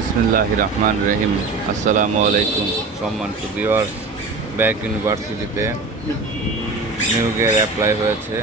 বিসমিল্লাহির রহমানির রহিম। আসসালামু আলাইকুম সম্মানিত ভিউয়ার্স। ব্যাক ইউনিভার্সিটিতে নিয়োগের অ্যাপ্লাই হয়েছে।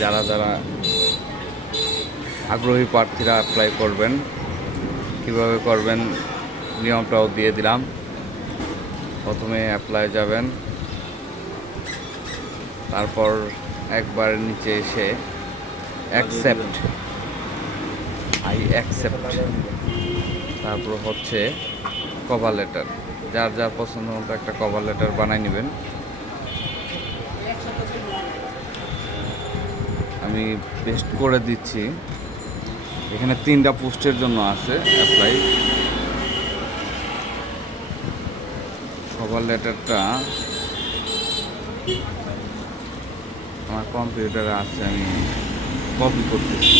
যারা যারা আগ্রহী প্রার্থীরা অ্যাপ্লাই করবেন, কীভাবে করবেন নিয়মটাও দিয়ে দিলাম। প্রথমে অ্যাপ্লাই যাবেন, তারপর একবার নিচে এসে অ্যাকসেপ্ট, আই অ্যাকসেপ্ট, তারপর হচ্ছে কভার লেটার। যার যার পছন্দ মতো একটা কভার লেটার বানাই নেবেন। আমি পেস্ট করে দিচ্ছি। এখানে 3টা পোস্টের জন্য আছে অ্যাপ্লাই। কভার লেটারটা আমার কম্পিউটারে আছে, আমি কপি করতেছি।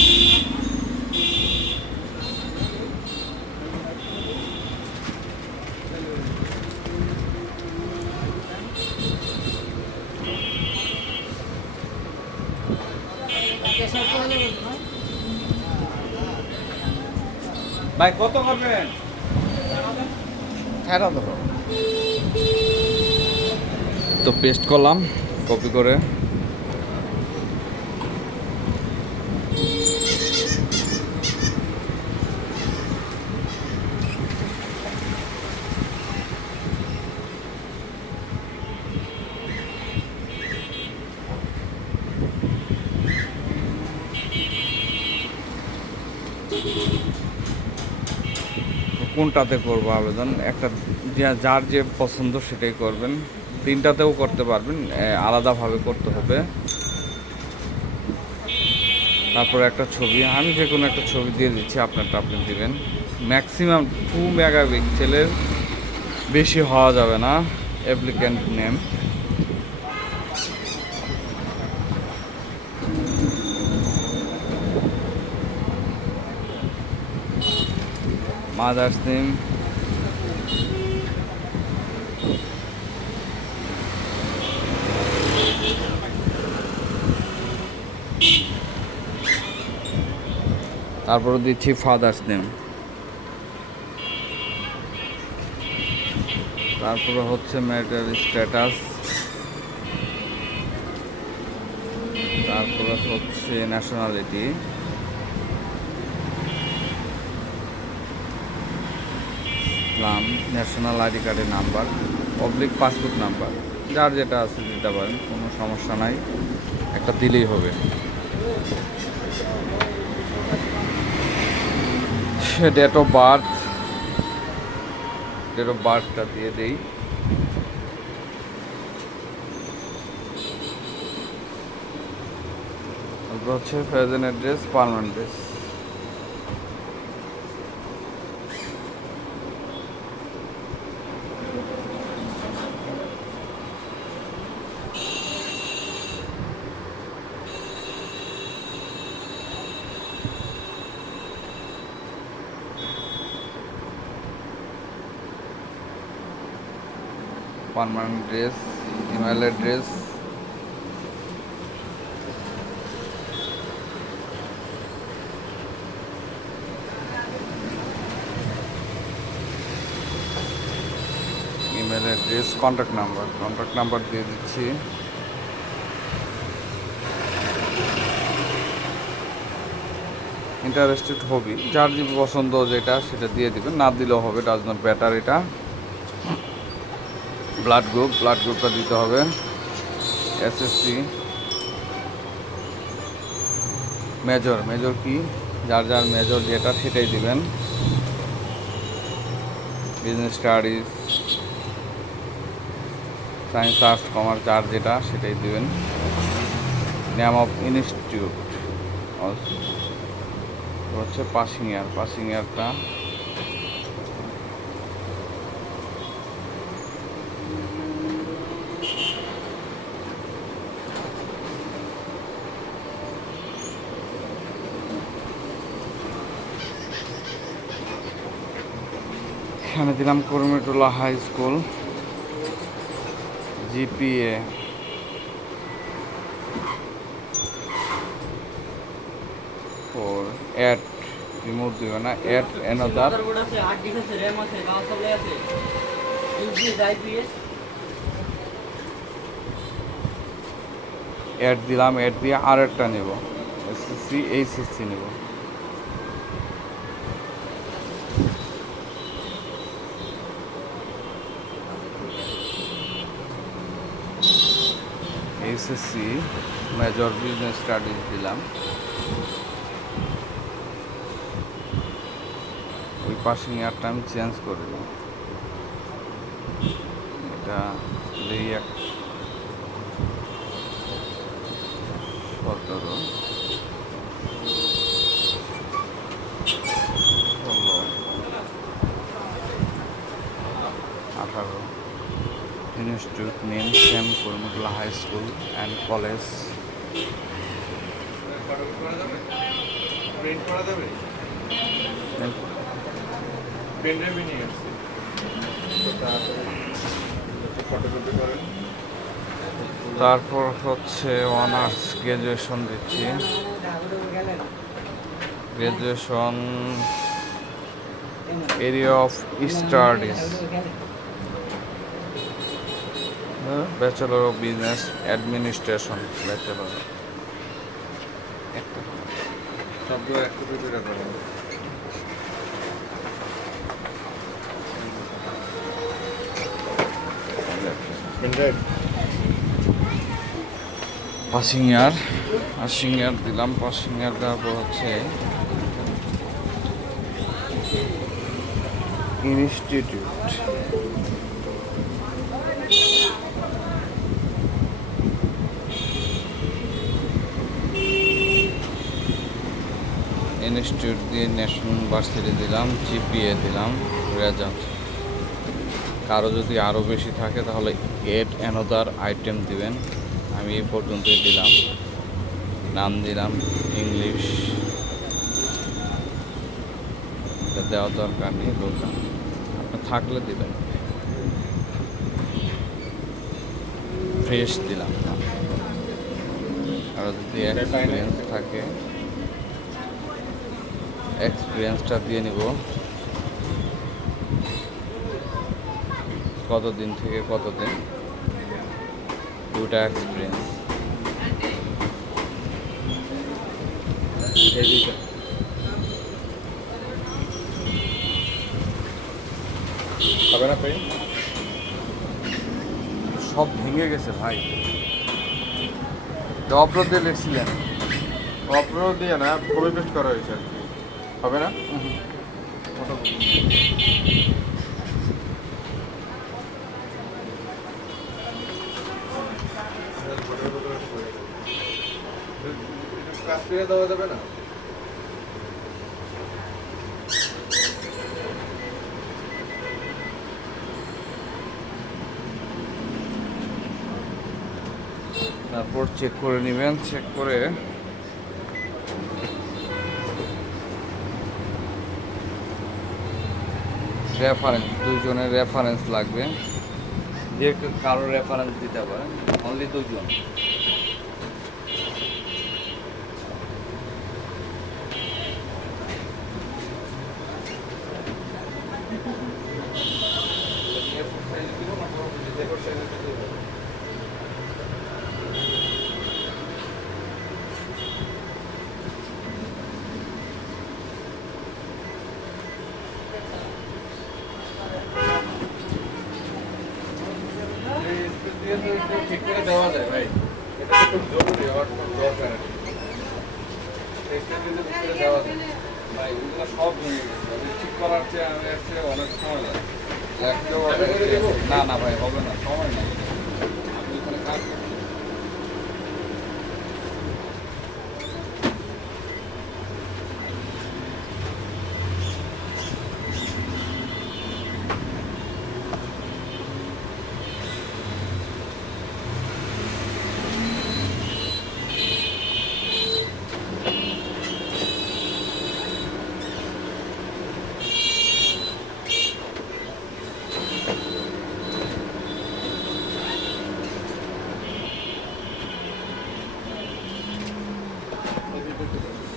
ভাই কত করবেন? তো পেস্ট করলাম কপি করে। কোনটাতে করবো আবেদন? একটা যার যে পছন্দ সেটাই করবেন। 3টাতেও করতে পারবেন, আলাদাভাবে করতে হবে। তারপর একটা ছবি, আমি যে কোনো একটা ছবি দিয়ে দিচ্ছি, আপনারটা আপনি দিবেন। ম্যাক্সিমাম 2 মেগাপিক্সেলের বেশি হওয়া যাবে না। অ্যাপ্লিক্যান্ট নেম, মাদার্স নেম, তারপরে দিচ্ছি ফাদার্স নেম, তারপরে হচ্ছে ম্যারিটাল স্ট্যাটাস, তারপরে হচ্ছে ন্যাশনালিটি, ইসলাম, ন্যাশনাল আইডি কার্ডের নাম্বার, পাবলিক পাসপোর্ট নাম্বার, যার যেটা আছে দিতে পারেন, কোনো সমস্যা নাই, একটা দিলেই হবে। সে ডেট অফ বার্থটা দিয়ে দেই। তারপর হচ্ছে present address, permanent address. Permanent address, email address, email address, contact number দিয়ে দিচ্ছি। ইন্টারেস্টেড হবি, যার যে পছন্দ যেটা সেটা দিয়ে দিবেন, না দিলেও হবে, ডাজ নট ব্যাটার। এটা ব্লাড গ্রুপটা দিতে হবে। এসএসসি, মেজর কি, যার যার মেজর যেটা সেটাই দিবেন। Business studies, science, arts, commerce, যার যেটা সেটাই দিবেন। নেম অফ ইনস্টিটিউট হচ্ছে পাসিং ইয়ারটা, এখানে দিলাম কুরমিটোলা হাই স্কুল, জিপিএ 4 8 রিমোট দিবে না, অ্যাড অ্যানাদার। অ্যাড দিলাম, অ্যাড দিয়ে আরেকটা নেব, এসএসসি এইচএসসি নেব। এইচএসসি মেজর বিজনেস স্টাডিজ দিলাম। ওই পাসিং ইয়ারটা আমি চেঞ্জ করে দিই, এটা 17, 16, 18। Institute name same Karimullah high school and college. Print করা যাবে? পেন ড্রাইভে নিয়ে আসছি, ফটোকপি করেন। তারপর হচ্ছে অনার্স গ্র্যাজুয়েশন দিচ্ছি, graduation area of studies, bachelor of business administration, bachelor. সবগুলো একটু করে করেন। পেন ড্রাইভ পাসিং ইয়ার দিলাম, পাসিং ইয়ার দেওয়ার পর হচ্ছে ইনস্টিটিউট, ইনস্টিটিউট দিয়ে ন্যাশনাল ইউনিভার্সিটি দিলাম, জিপিএ দিলাম, রেজাল্ট। কারো যদি আরও বেশি থাকে তাহলে এড অ্যানাদার আইটেম দিবেন। আমি এই পর্যন্তই দিলাম, নাম দিলাম ইংলিশ, এটা দেওয়ার দরকার নেই, দরকার আপনার থাকলে দিবেন। ফ্রেশ দিলাম, আর যদি এক্সপিরিয়েন্স থাকে এক্সপিরিয়েন্সটা দিয়ে নিব, কতদিন থেকে কতদিন, দুটা এক্সপিরিয়েন্স। হবে না পেন? সব ভেঙে গেছে ভাই, অপলোড দিয়ে লিখছিলেন। অপলোড দিয়ে না, কপি পেস্ট করা হয়েছে আর কি। হবে না? কাজ করে দেওয়া যাবে না? তারপর চেক করে নেবেন, চেক করে রেফারেন্স, দুইজনের রেফারেন্স লাগবে, যে কারো রেফারেন্স দিতে পারেন, অনলি দুজন। ঠিক করে দেওয়া যায় ভাই, এটা তো খুব জরুরি, আমার খুব দরকার। দেওয়া যায় ভাই ওগুলো সব ভেঙে গেছে, ঠিক করার চেয়ে আমি হচ্ছে অনেক সময় লাগে। না না ভাই, হবে না, সময় নেই, আপনি এখানে কাজ করছেন।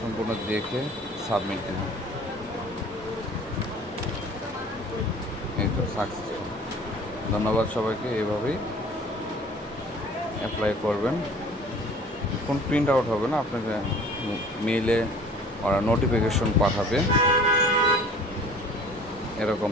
সম্পূর্ণ দেখে সাবমিট দেবেন। সাকসেসফুল। ধন্যবাদ সবাইকে। এভাবেই অ্যাপ্লাই করবেন। কোন প্রিন্ট আউট হবে না, আপনাকে মেইলে ওরা নোটিফিকেশন পাঠাবে এরকম।